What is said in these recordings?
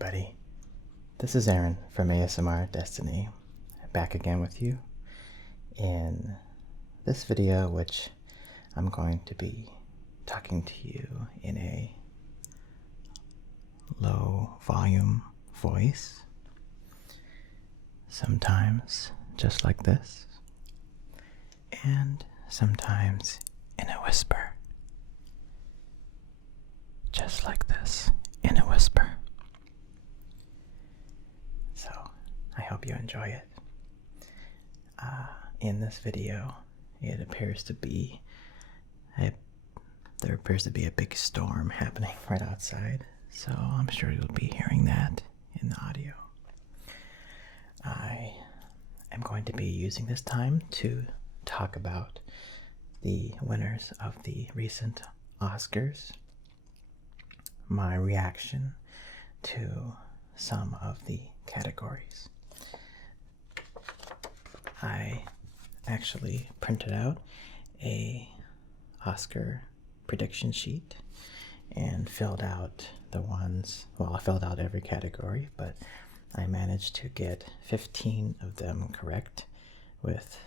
everybody. This is Aaron from ASMR Destiny, back again with you in this video, which I'm going to be talking to you in a low volume voice, sometimes just like this, and sometimes in a whisper, just like this, in a whisper. So I hope you enjoy it. In this video, there appears to be a big storm happening right outside, so I'm sure you'll be hearing that in the audio. I am going to be using this time to talk about the winners of the recent Oscars, my reaction to some of the categories. I actually printed out a Oscar prediction sheet and filled out I filled out every category, but I managed to get 15 of them correct with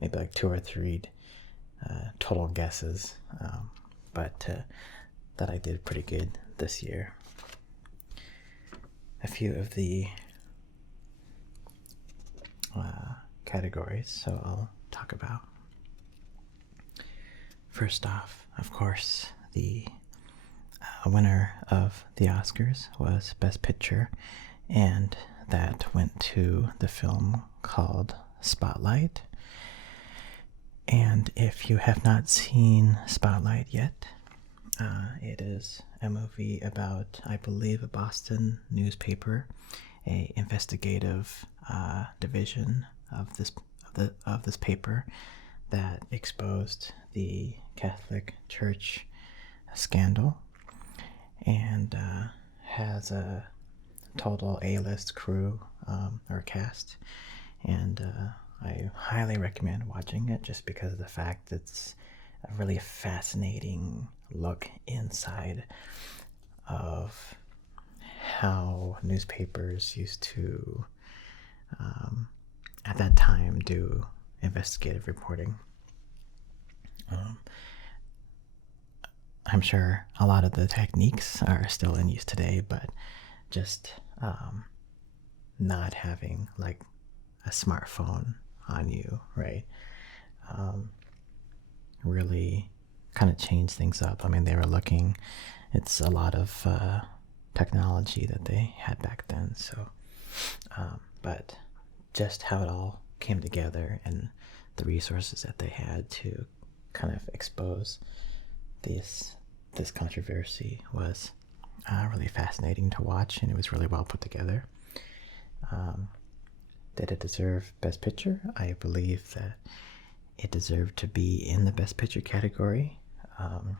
maybe like 2 or 3 total guesses, but that I did pretty good this year. A few of the categories, so I'll talk about. First off, of course, the winner of the Oscars was Best Picture, and that went to the film called Spotlight. And if you have not seen Spotlight yet, it is a movie about, I believe, a Boston newspaper, a investigative division of this paper that exposed the Catholic Church scandal, and has a total A-list crew or cast, and I highly recommend watching it just because of the fact it's a really fascinating look inside of how newspapers used to, at that time, do investigative reporting. I'm sure a lot of the techniques are still in use today, but just not having like a smartphone on you, right? Really kind of changed things up. I mean, they were looking, it's a lot of technology that they had back then, so but just how it all came together and the resources that they had to kind of expose this controversy was really fascinating to watch, and it was really well put together. Did it deserve Best Picture? I believe that it deserved to be in the Best Picture category. I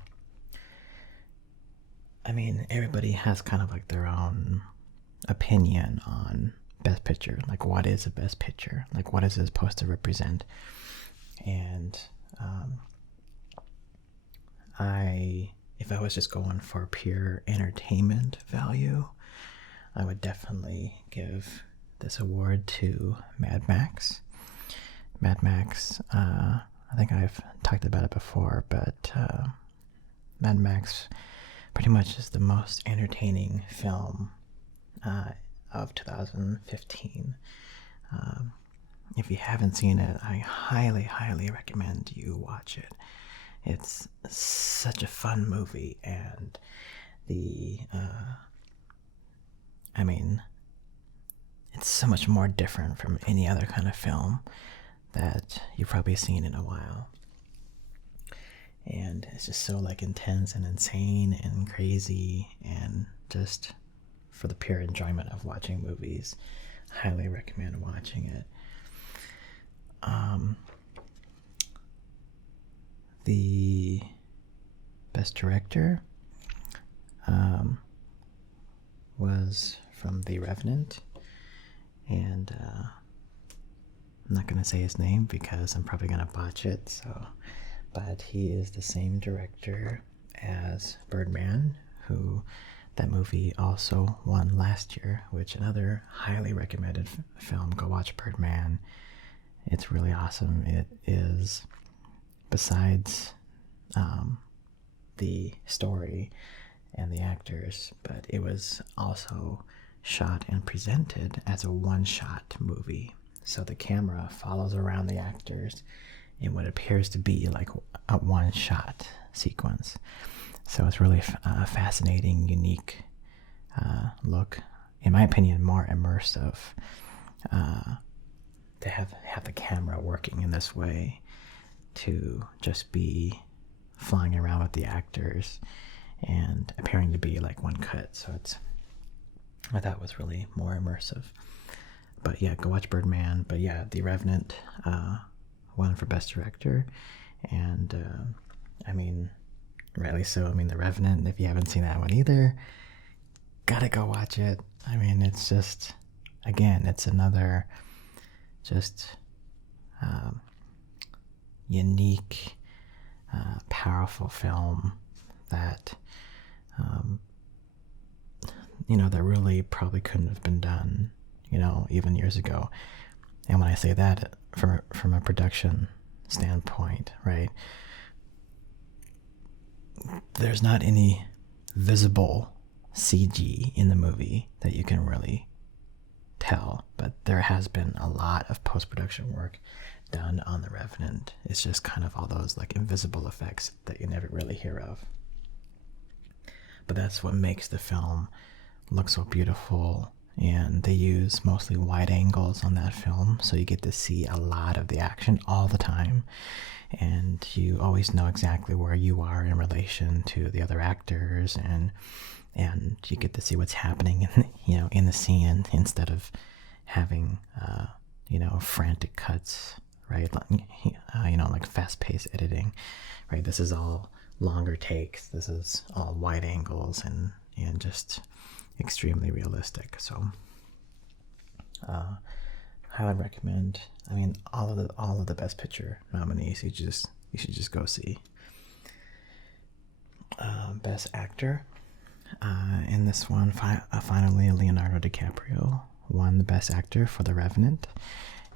mean, everybody has kind of like their own opinion on Best Picture. Like, what is a Best Picture? Like, what is it supposed to represent? And if I was just going for pure entertainment value, I would definitely give this award to Mad Max. Mad Max, I think I've talked about it before, but Mad Max pretty much is the most entertaining film of 2015. If you haven't seen it, I highly, highly recommend you watch it. It's such a fun movie, and it's so much more different from any other kind of film that you've probably seen in a while. And it's just so like intense and insane and crazy, and just for the pure enjoyment of watching movies, highly recommend watching it. The Best Director was from The Revenant, and I'm not going to say his name because I'm probably going to botch it, but he is the same director as Birdman, who That movie also won last year, which another highly recommended film. Go watch Birdman. It's really awesome. It is, besides the story and the actors, but it was also shot and presented as a one-shot movie. So the camera follows around the actors in what appears to be like a one-shot sequence. So it's really a fascinating, unique look. In my opinion, more immersive to have the camera working in this way, to just be flying around with the actors and appearing to be like one cut. So I thought it was really more immersive. But yeah, go watch Birdman. But yeah, The Revenant won for Best Director. And I mean, rightly so. I mean, The Revenant, if you haven't seen that one either, gotta go watch it. I mean, it's just, again, it's another just unique, powerful film that, that really probably couldn't have been done, even years ago. And when I say that, from a production standpoint, right, there's not any visible CG in the movie that you can really tell, but there has been a lot of post-production work done on The Revenant. It's just kind of all those like invisible effects that you never really hear of. But that's what makes the film look so beautiful, and they use mostly wide angles on that film, so you get to see a lot of the action all the time, and you always know exactly where you are in relation to the other actors, and you get to see what's happening in the scene, instead of having frantic cuts, right? Like fast-paced editing, right? This is all longer takes. This is all wide angles and just extremely realistic. So highly recommend. I mean, all of the Best Picture nominees you should just go see. Best Actor. In this one, finally Leonardo Dicaprio won the Best Actor for The Revenant,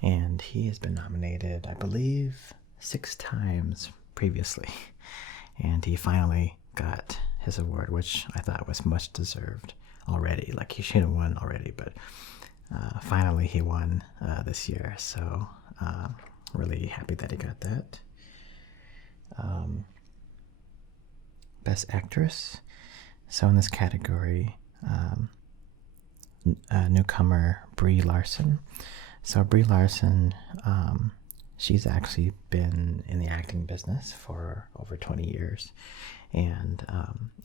and he has been nominated, I believe, 6 times previously, and he finally got his award, which I thought was much deserved already. Like, he should have won already, but finally he won this year, so really happy that he got that. Best Actress. So in this category, newcomer Brie Larson. So Brie Larson, she's actually been in the acting business for over 20 years. And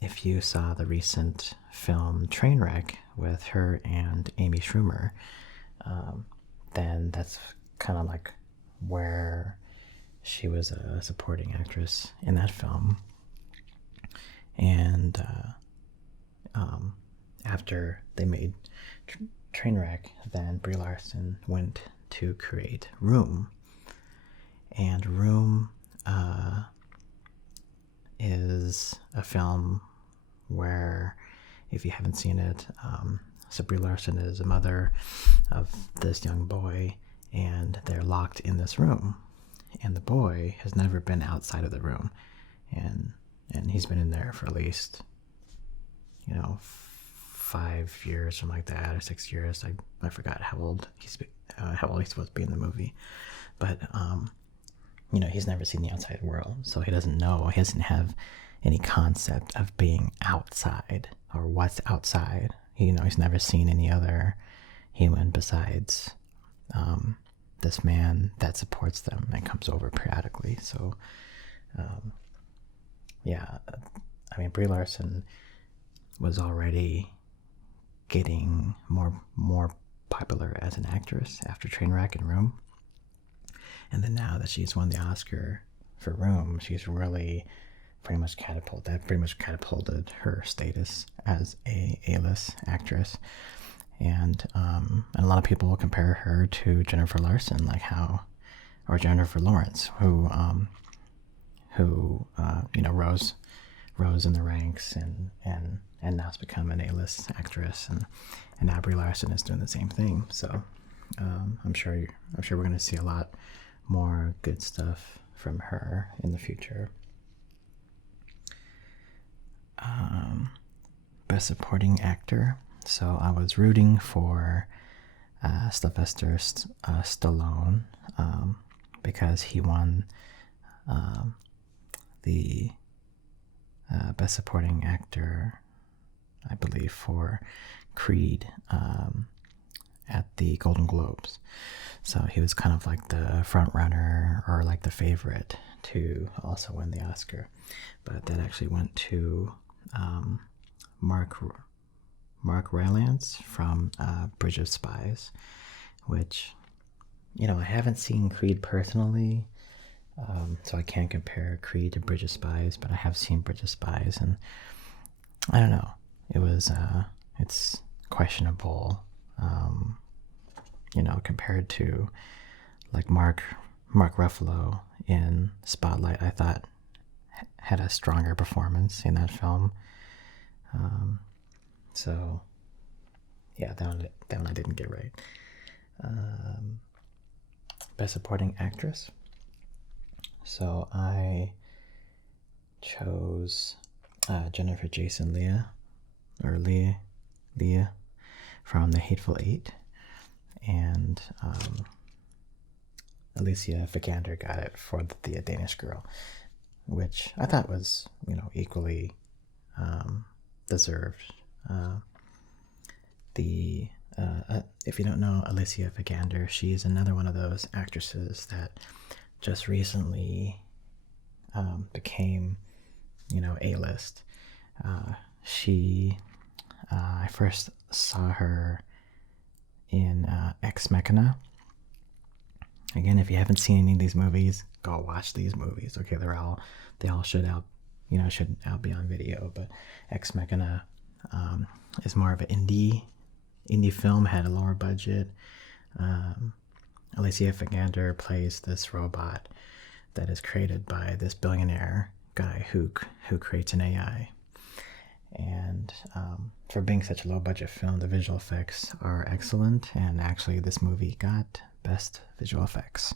if you saw the recent film Trainwreck with her and Amy Schumer, then that's kind of like where she was a supporting actress in that film. And after they made Trainwreck, then Brie Larson went to create Room. And Room is a film where, if you haven't seen it, so Brie Larson is a mother of this young boy, and they're locked in this room. And the boy has never been outside of the room. And he's been in there for at least, 5 years, something like that, or 6 years. I forgot how old he's supposed to be in the movie, but he's never seen the outside world, so he doesn't know. He doesn't have any concept of being outside or what's outside. He's never seen any other human besides this man that supports them and comes over periodically. So, Brie Larson was already getting more popular as an actress after Trainwreck and Room, and then now that she's won the Oscar for Room, she's really pretty much catapulted her status as a A-list actress. And a lot of people will compare her to Jennifer Larson, or Jennifer Lawrence, who rose rose in the ranks and now has become an A-list actress, and now Brie Larson is doing the same thing. So I'm sure we're going to see a lot more good stuff from her in the future. Best Supporting Actor. So I was rooting for Sylvester Stallone because he won the Best Supporting Actor, I believe, for Creed at the Golden Globes. So he was kind of like the front runner, or like the favorite to also win the Oscar. But that actually went to Mark Rylance from Bridge of Spies, which, you know, I haven't seen Creed personally, so I can't compare Creed to Bridge of Spies, but I have seen Bridge of Spies, and I don't know, it's questionable, you know, compared to like Mark Ruffalo in Spotlight. I thought had a stronger performance in that film. So yeah, that one I didn't get right. Best Supporting Actress. So I chose Jennifer Jason Leigh from The Hateful Eight, and Alicia Vikander got it for the Danish Girl, which I thought was, you know, equally deserved. If you don't know Alicia Vikander, she's another one of those actresses that just recently became, you know, A-list. I first saw her in Ex Machina. Again, if you haven't seen any of these movies, go watch these movies. Okay, they all should be on video. But Ex Machina is more of an indie film, had a lower budget. Alicia Vikander plays this robot that is created by this billionaire guy who creates an AI. And for being such a low budget film, the visual effects are excellent, and actually this movie got Best Visual Effects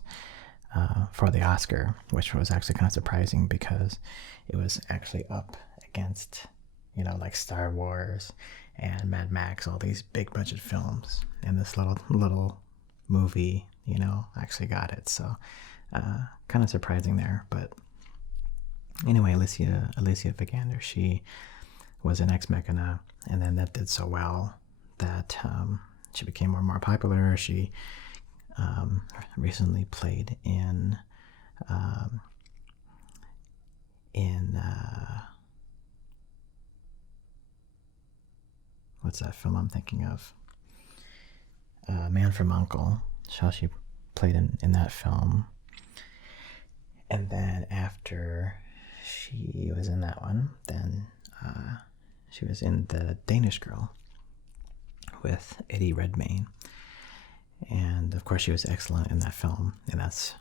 for the Oscar, which was actually kind of surprising because it was actually up against, you know, like Star Wars and Mad Max, all these big budget films, and this little movie, you know, actually got it. So kind of surprising there. But anyway, Alicia Vikander, she was in Ex Machina, and then that did so well that she became more and more popular. She recently played in what's that film I'm thinking of? Man from U.N.C.L.E. So she played in that film. And then after she was in that one, then she was in The Danish Girl with Eddie Redmayne. And of course she was excellent in that film, and that's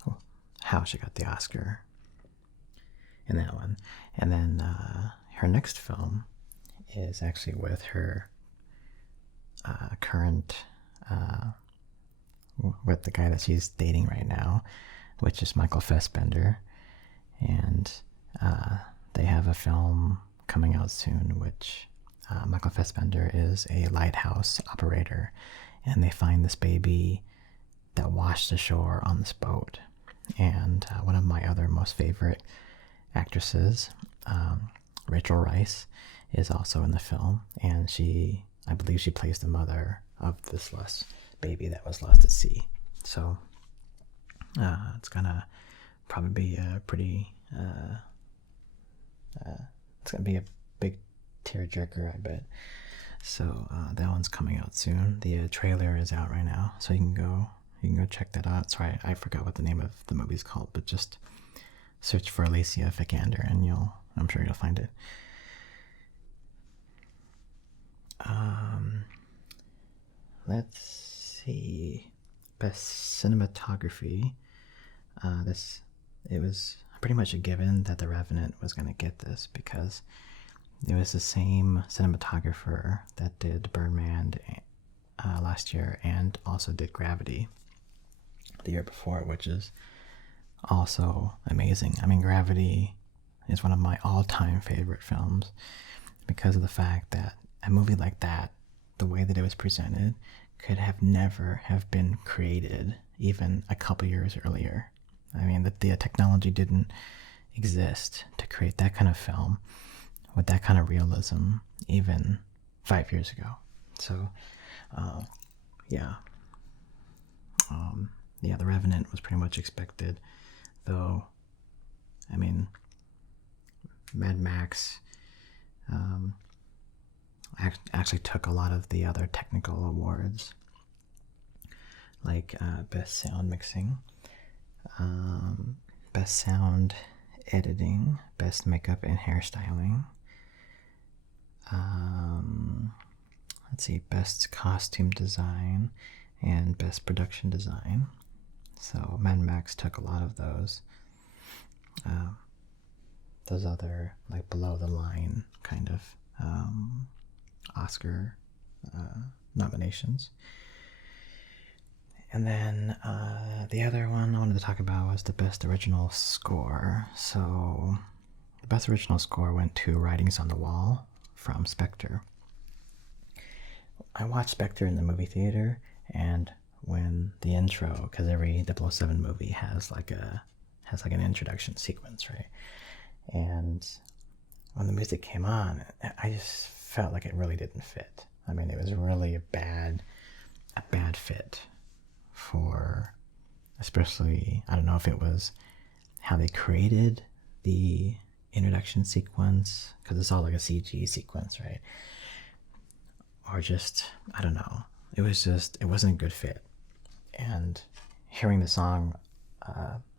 how she got the Oscar in that one. And then her next film is actually with her current, with the guy that she's dating right now, which is Michael Fassbender. And they have a film coming out soon, which Michael Fassbender is a lighthouse operator, and they find this baby that washed ashore on this boat. And one of my other most favorite actresses, Rachel Weisz, is also in the film, and I believe she plays the mother of this baby that was lost at sea. So it's gonna probably be a pretty it's gonna be a big tearjerker, I bet. So that one's coming out soon. The trailer is out right now, so you can go check that out. Sorry, I forgot what the name of the movie's called, but just search for Alicia Vikander and I'm sure you'll find it. Let's see. Best cinematography. pretty much a given that the Revenant was going to get this, because it was the same cinematographer that did Birdman last year and also did Gravity the year before, which is also amazing. I mean, Gravity is one of my all-time favorite films because of the fact that a movie like that, the way that it was presented, could have never have been created even a couple years earlier. I mean, the technology didn't exist to create that kind of film with that kind of realism even 5 years ago. So, yeah. The Revenant was pretty much expected, though. I mean, Mad Max actually took a lot of the other technical awards, like Best Sound Mixing, Best Sound Editing, Best Makeup and Hairstyling, let's see, Best Costume Design, and Best Production Design. So Mad Max took a lot of those other, like, below the line kind of Oscar nominations. And then the other one I wanted to talk about was the Best Original Score. So the Best Original Score went to Writings on the Wall from Spectre. I watched Spectre in the movie theater, and when the intro, because every 007 movie has like an introduction sequence, right? And when the music came on, I just felt like it really didn't fit. I mean, it was really a bad fit for, especially, I don't know if it was how they created the introduction sequence, because it's all like a CG sequence, right? Or just, I don't know. It wasn't a good fit. And hearing the song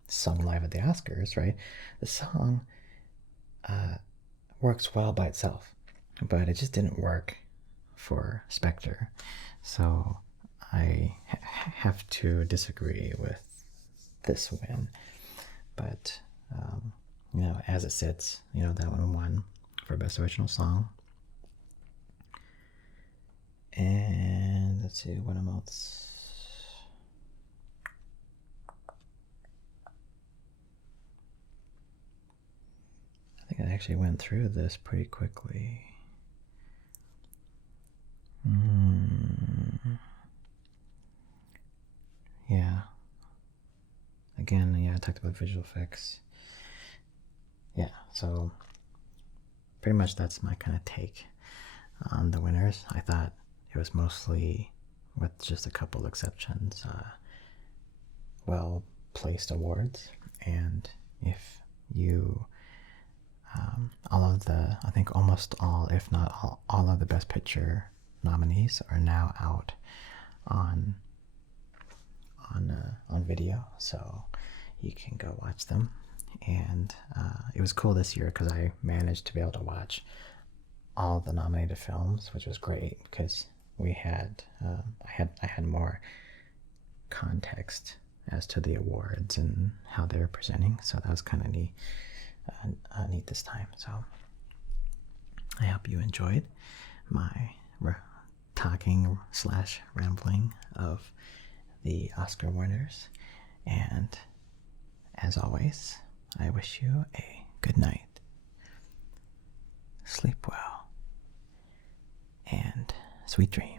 sung live at the Oscars, right? The song works well by itself, but it just didn't work for Spectre. So I have to disagree with this win. But, as it sits, that one won for Best Original Song. And let's see, what else? I think I actually went through this pretty quickly. Yeah. Again, I talked about visual effects. Yeah, so pretty much that's my kind of take on the winners. I thought it was mostly, with just a couple exceptions, well-placed awards. And if you, I think almost all, if not all of the Best Picture nominees are now out on video, so you can go watch them. And it was cool this year because I managed to be able to watch all the nominated films, which was great because we had I had more context as to the awards and how they were presenting, so that was kind of neat this time. So I hope you enjoyed my talking / rambling of the Oscar winners, and as always, I wish you a good night, sleep well, and sweet dreams.